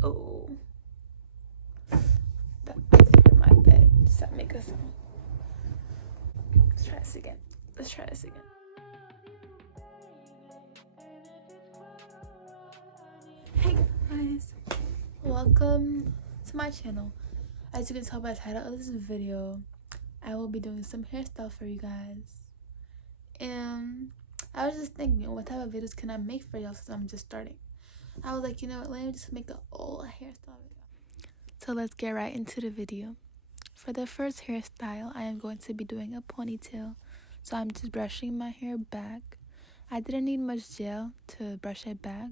Oh, that is my bed. Does that make a sound? Let's try this again. Hey guys, welcome to my channel. As you can tell by the title of this video, I will be doing some hairstyle for you guys. And I was just thinking, what type of videos can I make for y'all since I'm just starting? I was like, you know what, let me just make an old hairstyle video. So let's get right into the video. For the first hairstyle, I am going to be doing a ponytail. So I'm just brushing my hair back. I didn't need much gel to brush it back,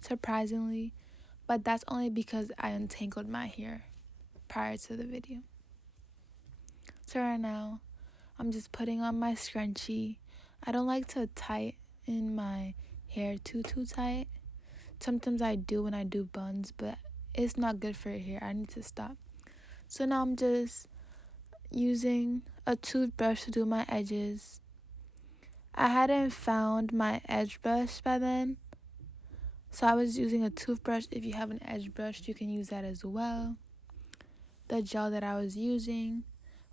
surprisingly, but that's only because I untangled my hair prior to the video. So right now, I'm just putting on my scrunchie. I don't like to tighten my hair too tight. Sometimes I do when I do buns, but it's not good for your hair. I need to stop. So now I'm just using a toothbrush to do my edges. I hadn't found my edge brush by then, so I was using a toothbrush. If you have an edge brush, you can use that as well. The gel that I was using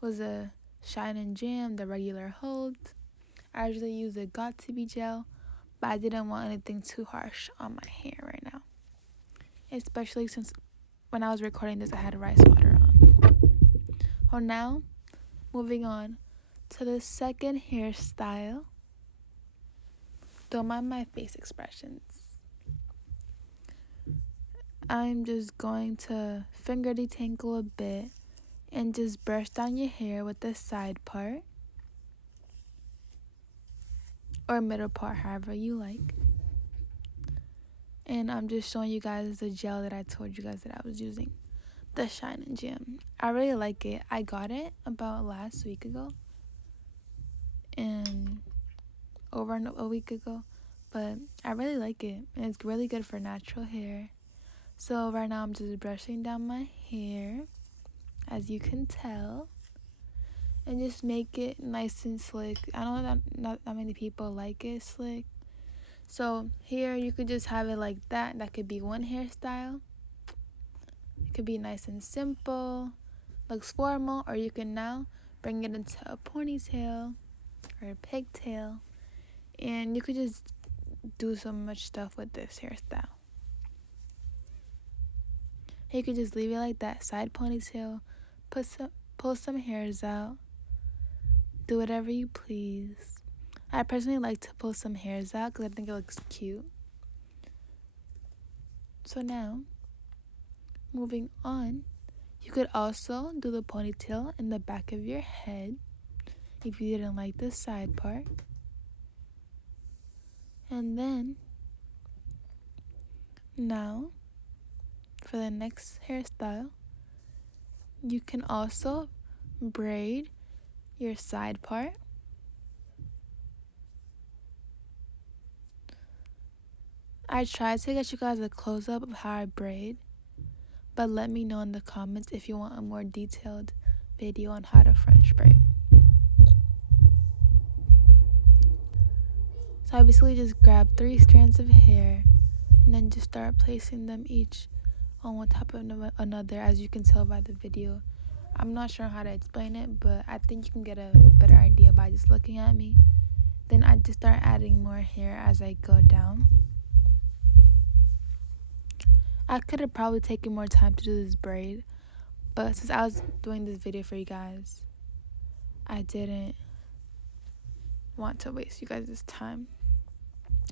was a Shine and Jam, the regular hold. I usually use a Got To Be gel, but I didn't want anything too harsh on my hair right now. Especially since when I was recording this, I had rice water on. Oh, now, moving on to the second hairstyle. Don't mind my face expressions. I'm just going to finger detangle a bit and just brush down your hair with the side part or middle part, however you like. And I'm just showing you guys the gel that I told you guys that I was using, the Shine and Jam. I really like it. I got it about last week ago and over a week ago, but I really like it, and it's really good for natural hair. So right now I'm just brushing down my hair, as you can tell, and just make it nice and slick. I know that not that many people like it slick, so here you could just have it like that. That could be one hairstyle. It could be nice and simple, looks formal, or you can now bring it into a ponytail or a pigtail, and you could just do so much stuff with this hairstyle. You could just leave it like that, side ponytail, pull some hairs out, do whatever you please. I personally like to pull some hairs out because I think it looks cute. So now, moving on, you could also do the ponytail in the back of your head if you didn't like the side part. And then, now, for the next hairstyle, you can also braid your side part. I tried to get you guys a close-up of how I braid, but let me know in the comments if you want a more detailed video on how to French braid. So I basically just grab 3 strands of hair and then just start placing them each on one top of another, as you can tell by the video. I'm not sure how to explain it, but I think you can get a better idea by just looking at me. Then I just start adding more hair as I go down. I could have probably taken more time to do this braid, but since I was doing this video for you guys, I didn't want to waste you guys' time.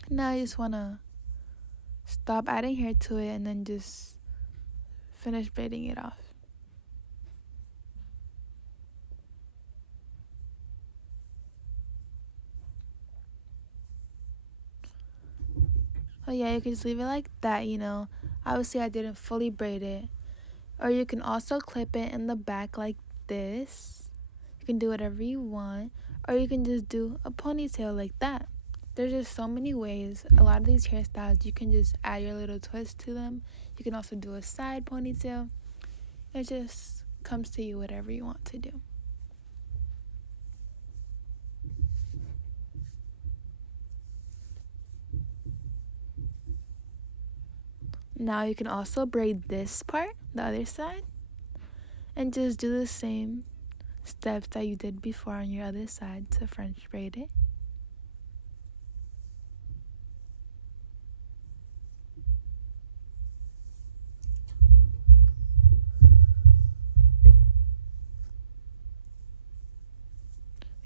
Now I just want to stop adding hair to it and then just finish braiding it off. Oh yeah, you can just leave it like that, you know. Obviously I didn't fully braid it. Or you can also clip it in the back like this. You can do whatever you want. Or you can just do a ponytail like that. There's just so many ways. A lot of these hairstyles, you can just add your little twist to them. You can also do a side ponytail. It just comes to you, whatever you want to do. Now you can also braid this part, the other side, and just do the same steps that you did before on your other side to French braid it.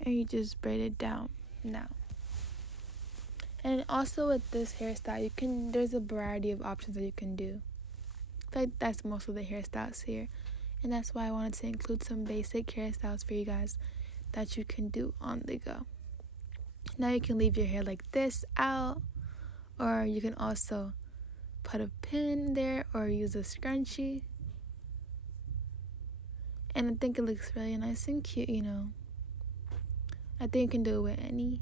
And you just braid it down now. And also with this hairstyle, there's a variety of options that you can do. Like that's most of the hairstyles here. And that's why I wanted to include some basic hairstyles for you guys that you can do on the go. Now you can leave your hair like this out, or you can also put a pin there or use a scrunchie. And I think it looks really nice and cute, you know. I think you can do it with any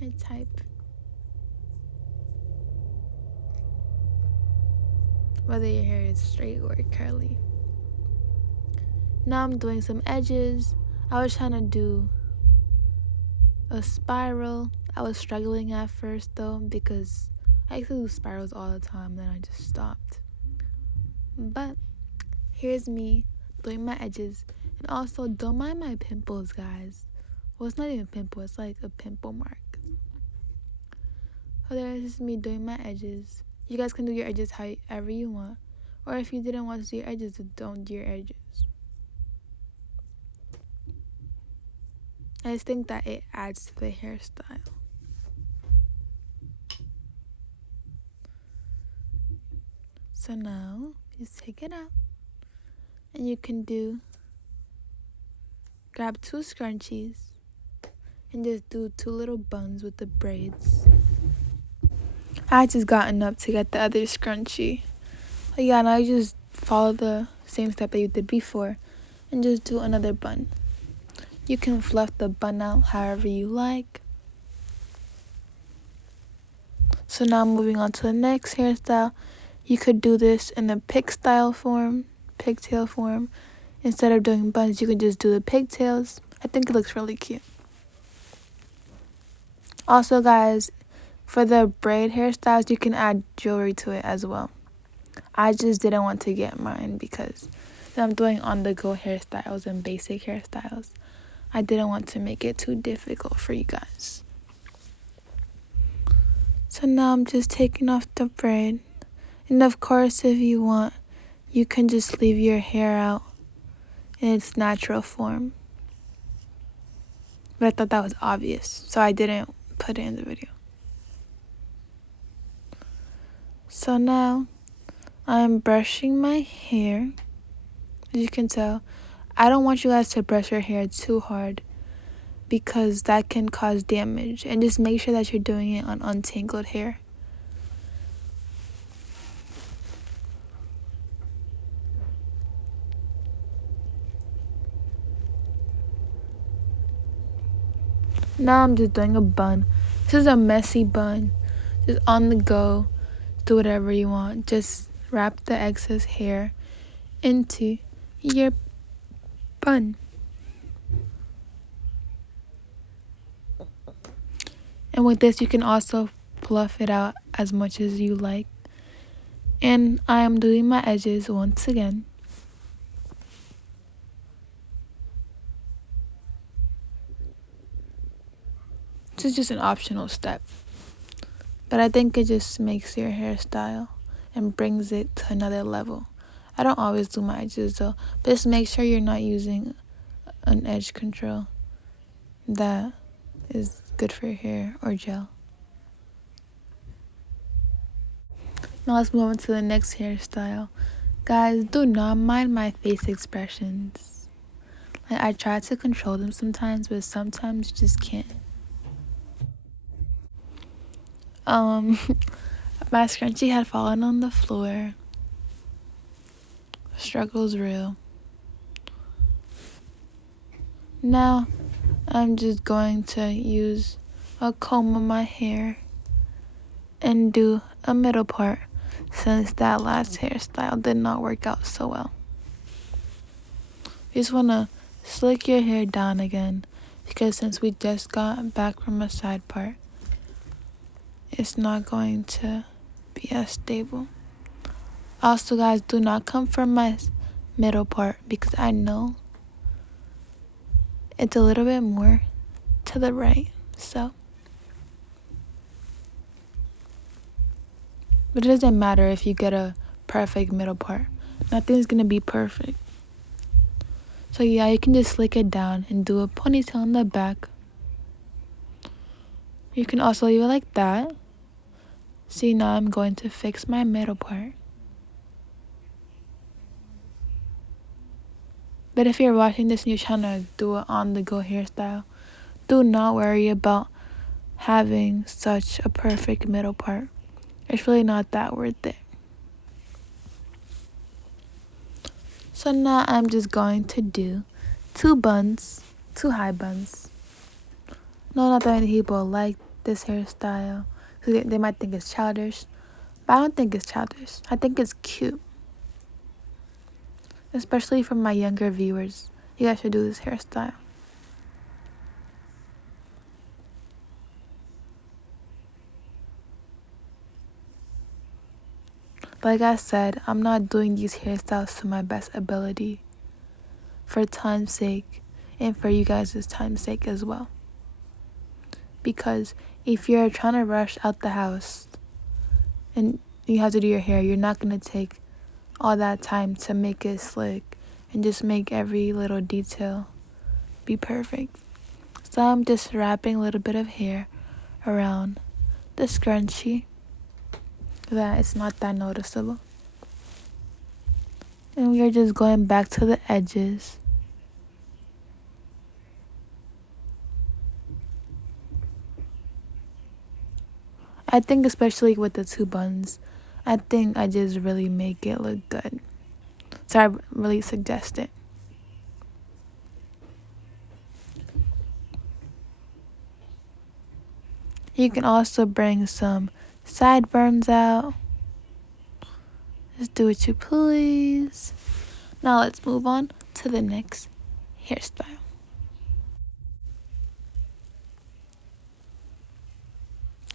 hair type, whether your hair is straight or curly. Now I'm doing some edges. I was trying to do a spiral. I was struggling at first though because I used to do spirals all the time, then I just stopped. But here's me doing my edges. And also, don't mind my pimples, guys. Well, it's not even a pimple, it's like a pimple mark. So there's me doing my edges. You guys can do your edges however you want. Or if you didn't want to do your edges, don't do your edges. I just think that it adds to the hairstyle. So now, just take it out. And you can grab 2 scrunchies and just do 2 little buns with the braids. I just gotten up to get the other scrunchie. But yeah, now you just follow the same step that you did before and just do another bun. You can fluff the bun out however you like. So now moving on to the next hairstyle. You could do this in the pigtail form. Instead of doing buns, you can just do the pigtails. I think it looks really cute. Also, guys, for the braid hairstyles, you can add jewelry to it as well. I just didn't want to get mine because I'm doing on-the-go hairstyles and basic hairstyles. I didn't want to make it too difficult for you guys. So now I'm just taking off the braid. And of course, if you want, you can just leave your hair out in its natural form. But I thought that was obvious, so I didn't put it in the video. So now I'm brushing my hair. As you can tell, I don't want you guys to brush your hair too hard because that can cause damage. And just make sure that you're doing it on untangled hair. Now I'm just doing a bun. This is a messy bun. Just on the go. Do whatever you want. Just wrap the excess hair into your bun. And with this, you can also fluff it out as much as you like. And I am doing my edges once again. This is just an optional step. But I think it just makes your hairstyle and brings it to another level. I don't always do my edges though. But just make sure you're not using an edge control that is good for your hair or gel. Now let's move on to the next hairstyle. Guys, do not mind my face expressions. Like, I try to control them sometimes, but sometimes you just can't. My scrunchie had fallen on the floor. Struggle's real. Now, I'm just going to use a comb on my hair and do a middle part since that last hairstyle did not work out so well. You just want to slick your hair down again because since we just got back from a side part, it's not going to be as stable. Also, guys, do not come from my middle part because I know it's a little bit more to the right. So, but it doesn't matter if you get a perfect middle part. Nothing's gonna be perfect. So yeah, you can just slick it down and do a ponytail in the back. You can also leave it like that. See, now I'm going to fix my middle part. But if you're watching this and you're trying to do an on-the-go hairstyle, do not worry about having such a perfect middle part. It's really not that worth it. So now I'm just going to do two high buns. No, not that many people like this hairstyle. They might think it's childish, but I don't think it's childish. I think it's cute. Especially for my younger viewers. You guys should do this hairstyle. Like I said, I'm not doing these hairstyles to my best ability. For time's sake, and for you guys' time's sake as well. Because if you're trying to rush out the house and you have to do your hair, you're not going to take all that time to make it slick and just make every little detail be perfect. So I'm just wrapping a little bit of hair around the scrunchie that it's not that noticeable. And we are just going back to the edges. I think especially with the two buns, I think I just really make it look good. So I really suggest it. You can also bring some sideburns out. Just do what you please. Now let's move on to the next hairstyle.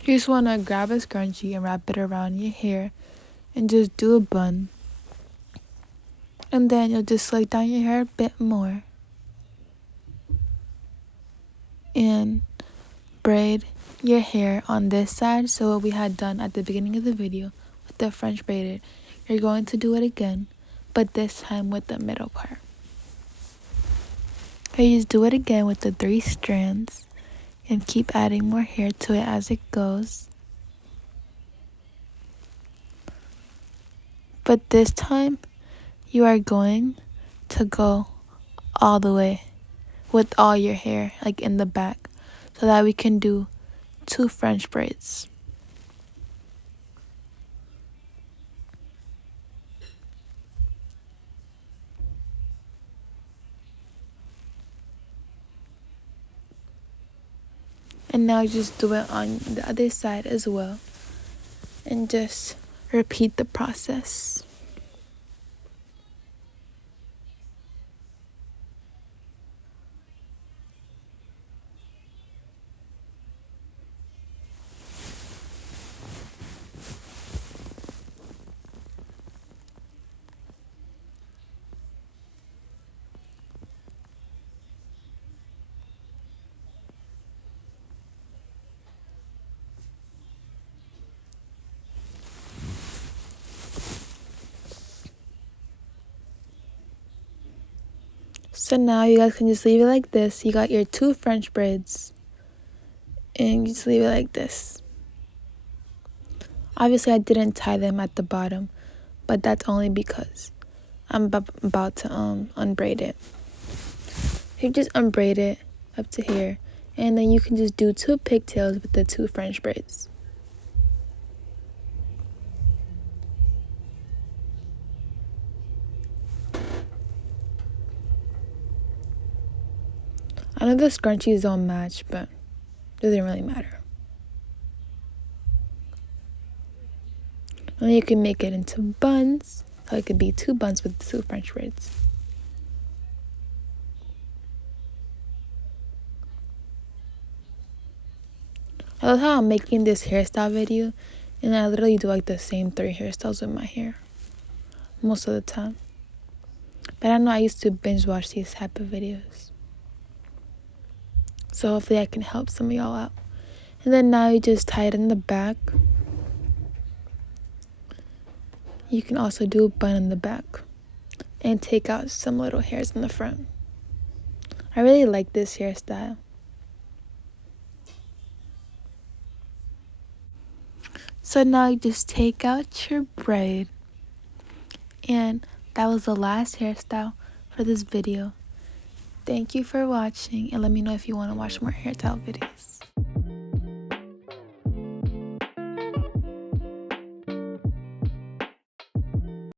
You just want to grab a scrunchie and wrap it around your hair and just do a bun. And then you'll just slick down your hair a bit more. And braid your hair on this side. So what we had done at the beginning of the video with the French braided, you're going to do it again, but this time with the middle part. You just do it again with the 3 strands and keep adding more hair to it as it goes. But this time, you are going to go all the way with all your hair, like in the back, so that we can do 2 French braids. And now just do it on the other side as well. And just repeat the process. So now you guys can just leave it like this. You got your 2 French braids. And you just leave it like this. Obviously, I didn't tie them at the bottom, but that's only because I'm about to unbraid it. You just unbraid it up to here, and then you can just do 2 pigtails with the 2 French braids. I know the scrunchies don't match, but it doesn't really matter. And you can make it into buns, so it could be 2 buns with 2 French braids. I love how I'm making this hairstyle video, and I literally do like the same 3 hairstyles with my hair. most of the time. But I know I used to binge watch these type of videos. So hopefully I can help some of y'all out. And then now you just tie it in the back. You can also do a bun in the back and take out some little hairs in the front. I really like this hairstyle. So now you just take out your braid. And that was the last hairstyle for this video. Thank you for watching, and let me know if you want to watch more hairstyle videos.